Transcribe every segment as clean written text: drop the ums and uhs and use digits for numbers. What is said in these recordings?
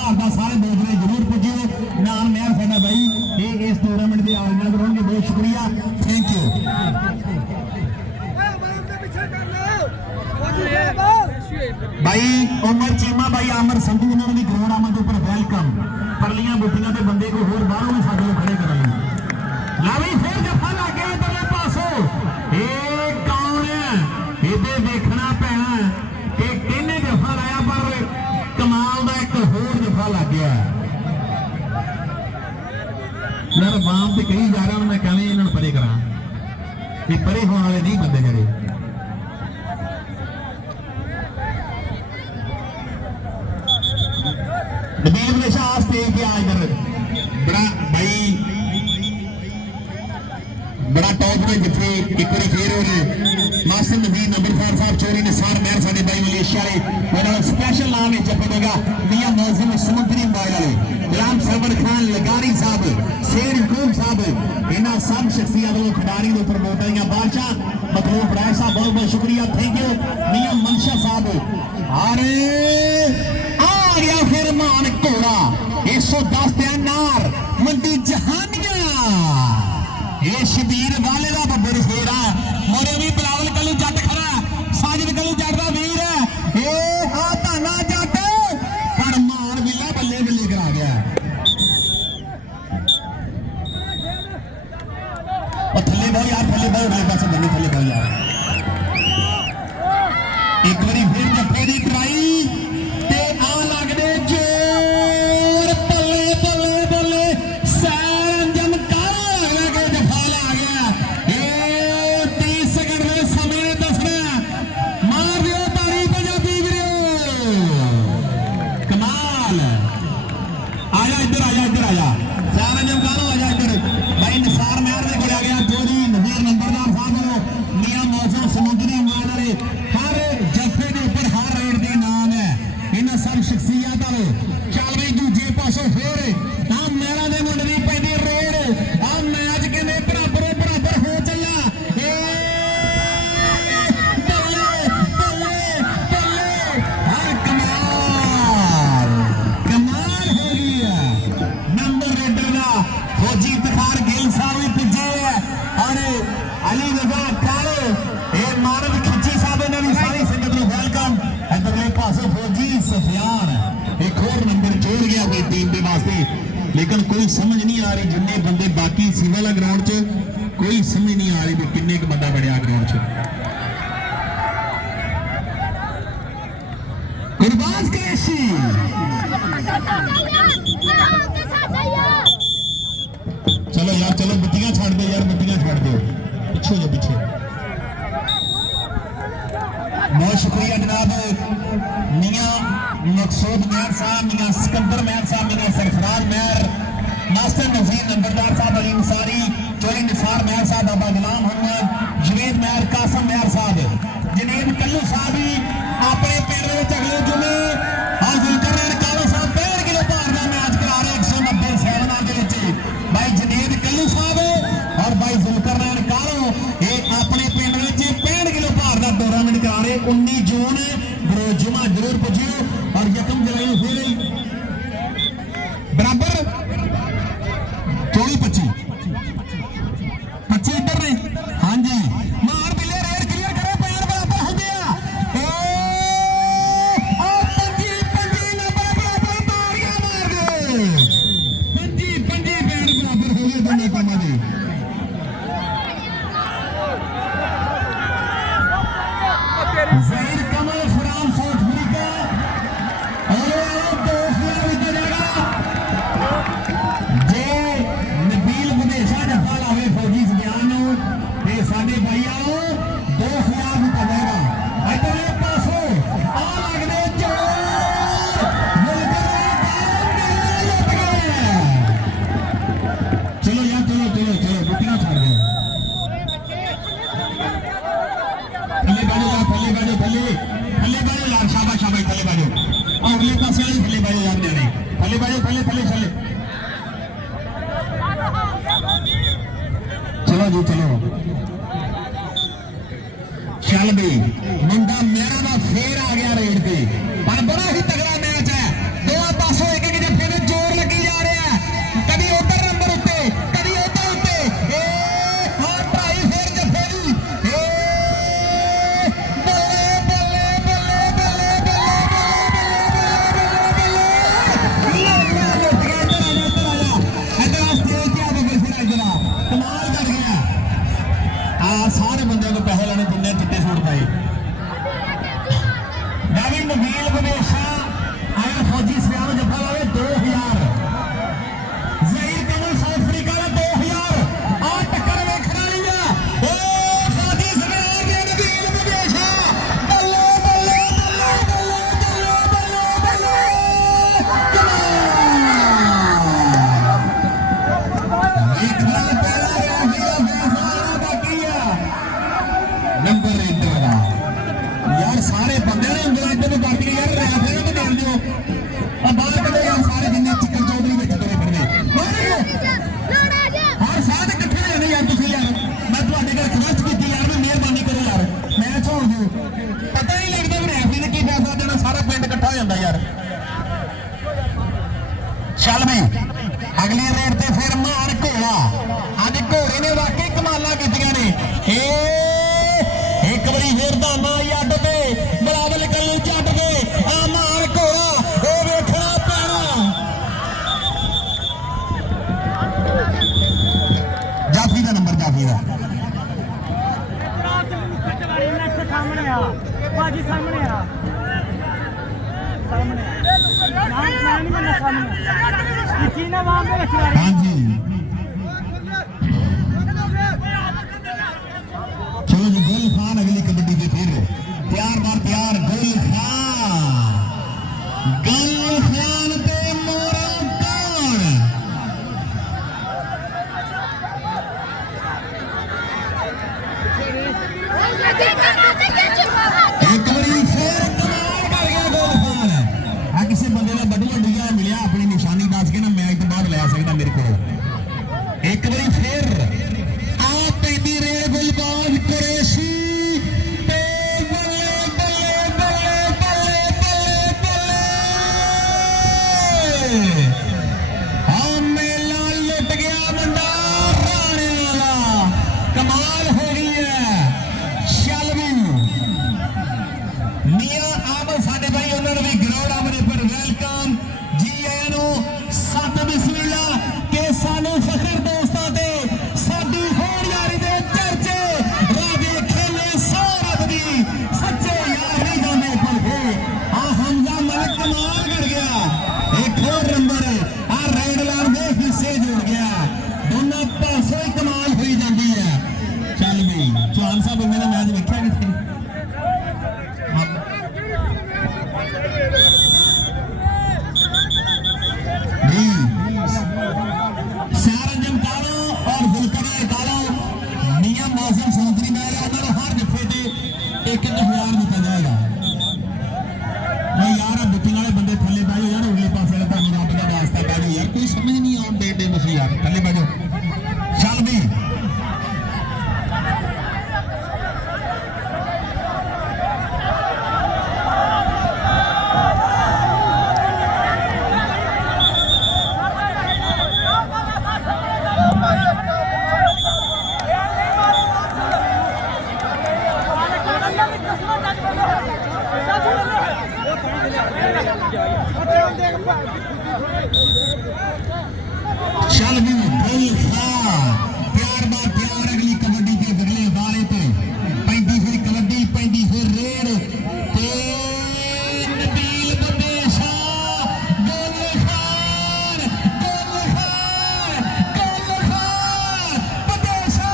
सुधार का सारे दोस्त ने जरूर पुजियो नाम मेहर साडा भाई ये इस टूर्नामेंट के आयोजन करोगे बहुत शुक्रिया थैंक यू भाई उमर चीमा भाई आमर संधू उन्होंने भी ग्राउंड आमद ऊपर वेलकम परलियां बुटियां के बंदे को होर बाहरों भी साडे खड़े करेंगे लावी फिर जफा लग गया इधरले पासो ये कौन है इधर देखना पैना कि किन्ने जफा लाया पर कमाल का एक होर जफा लग गया यार बाम से कही जा रहा हूं मैं कहने इन्होंने परे करा ये परे होने वाले नहीं बंदे जड़े नबील हमेशा आस पे गया इधर बड़ा भाई बड़ा टॉप में जिथे एक बार फिर और मास्टर नबील नंबरदार साहब चोरी निसार मेहर साडे भाई मलेशिया वाले मेरा स्पेशल नाम है जपड़ेगा मियां मौजूद समुद्री मोबाइल वाले गुलाम सरवर खान लगारी साहब शेर हुकूम साहब इन्हां सब शख्सियत वालों खिडारी के ऊपर वोटां बादशाह मखलूक राय साहब बहुत बहुत शुक्रिया थैंक यू मियां मनशा साहब अरे गया फिर मान घोड़ा 110 नार मंडी जहानिया ये शबीर वाले का बब्बर फेरा मोरे भी बिलावल कलू जट खड़ा साजिद कलू जट का वीर है ये हाथाना जट पर मान विला बल्ले बल्ले करा गया और थले बहुत यार थले बहुत अगले पासे बंदी थले बहुत यार एक बारी फिर जफे की कराई लेकिन कोई समझ नहीं आ रही जिन्ने बंदे बाकी सिविल ग्राउंड च कोई समझ नहीं आ रही भी किन्ने क बंदा बढ़िया ग्राउंड च गुरबाज कैसी चलो यार चलो बत्तियां छाड़ दो यार बत्तियां छाड़ दो पीछे हो पीछे बहुत शुक्रिया जनाब मियां मकसूद मेहर साहब मियां सिकंदर मेहर साहब मियां सरफराज मेहर मास्टर नजीर नंबरदार साहब अली अंसारी चोरी निसार मेहर साहब बाबा गुलाम मोहम्मद जुनेद मेहर कासम मेहर साहब जनेब कल्लू साहब भी अपने पिंड अगले जुमे और जुलकर कालो साहब 65 किलो भार का मैच करा रहे 190 सैवना भाई जनेब कल्लू साहब और भाई जुलकर कालो ये अपने पिंड 65 किलो भार का टूर्नामेंट करा रहे 19 जून जुमा जरूर पुजियो और यकम जुलाई फिर बराबर 24-25 इधर ने हाँ जी मार बिले रेड क्लियर करे पैर बराबर हो गया पंजी नंबर बराबर मार गया मार दे पंजी पैर बराबर हो गए दोनों कामों दे ज़हीर कमल फराम साउथ अफ्रीका ਚੱਲ ਵੀ ਅਗਲੀ ਰੇਡ ਤੇ ਫਿਰ ਮਾਨ ਘੋੜਾ ਅੱਜ ਘੋੜੇ ਨੇ ਵਾਕਈ ਕਮਾਲਾਂ ਕੀਤੀਆਂ ਨੇ ਇੱਕ ਵਾਰੀ ਫੇਰ ਦਾਨਾ ਅੱਡ ਤੇ ਬਲਾਵਲ ਕੱਲੂ ਛੱਡ ਕੇ ਆ ਮਾਨ ਘੋੜਾ ਇਹ ਵੇਖਣਾ ਪੈਣਾ ਜਾਫੀ ਦਾ ਨੰਬਰ ਜਾਫੀ ਦਾ ਸਾਹਮਣੇ ਆ ਬਾਜੀ ਸਾਹਮਣੇ ਆ ਸਾਹਮਣੇ ਨਾ ਨਹੀਂ ਮੰਨਦਾ ਸਾਹਮਣੇ ਕੀ ਨਾ ਵਾਂ ਦੇ ਰੱਖਿਆ ਹਾਂਜੀ चलो जी गुल खान अगली कबड्डी के फिर प्यार बार प्यार गुल खान ते मोरा कौन एक बारी फिर कमाल कर गया गुल खान आ किसी बंदे ने बड़ी डिगा मिलिया अपनी निशानी दस के ना मैच तो बाद लै सकता मेरे को एक बारी फिर गुलबाज कुरैशी ते बल्ले बल्ले बल्ले बल्ले बल्ले बल्ले हाँ मेला लुट गया बंदा राणे वाला कमाल हो गई है चल भी मियां आब साडे भाई उन्होंने भी ग्राउंड आमने पर वेलकम जी आया सत बिस्मिल्ला के सानू फखर दोस्तां ते साडी होड़ यारी दे चौहान साहब मेरा मैच देखा नहीं थे सारंजम कालो और गुलकरा कालो मियां मौसम समुद्री महल उन्होंने हर जफे से 1,000 दिता जाएगा यार बुकिंग वाले बंदे थले बह जाओ यार उरले पास रब का वास्ता बह जाओ यार कोई समझ नहीं आन दे बस यार थले बह जाओ चल भी चल भी गुल खान प्यार बा प्यार अगली कबड्डी के अगले बारे पे पैंती फिर कबड्डी पैंती फिर रेड ते नबील बदेशा गुल खान बदेशा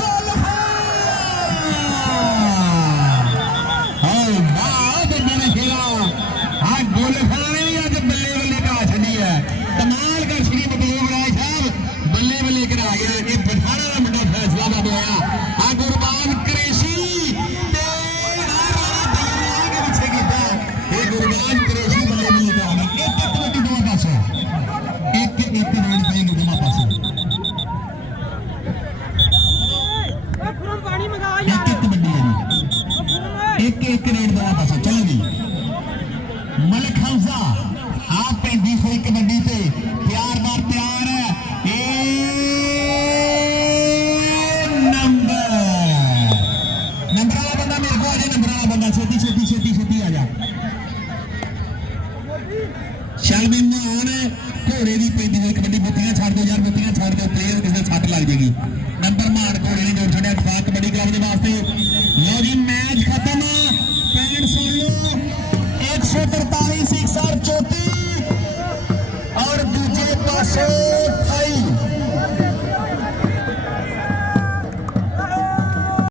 गुल खान ओ वाह बंदे खेला हां गुल खान ने आज बल्ले बल्ले का छड़ी है कमाल कर श्री बल्ले बल्ले करा गया ये पठाना का मुंडा फैसला बाब होया आ गुरबाज कुरैशी ते आगे पीछे कीता ये गुरबाज कुरैशी बल्ले बल्ले करा गया एक कबड्डी दो पासे एक रेड पाएंगे दोनों पासे पानी मंगा यार एक कबड्डी है जी एक रेड दोनों पासे चलो जी मलिक हमजा आप 35 कबड्डी पे प्यार बार प्यार है नंबर वाला बंदा मेरे को आ जाए नंबर वाला बंदा छेती छेती छेती छेती आ जा चल भी मान घोड़े की 35 कबड्डी बुत्तियां छड़ दो यार बुत्तियां छड़ दो प्लेयर किसी छट लग जाएगी नंबर मान घोड़े ने जोड़ छड़िया इतफाक कबड्डी क्लब के वास्ते लो जी मैच खत्म पैंट सुन लो 143 6 34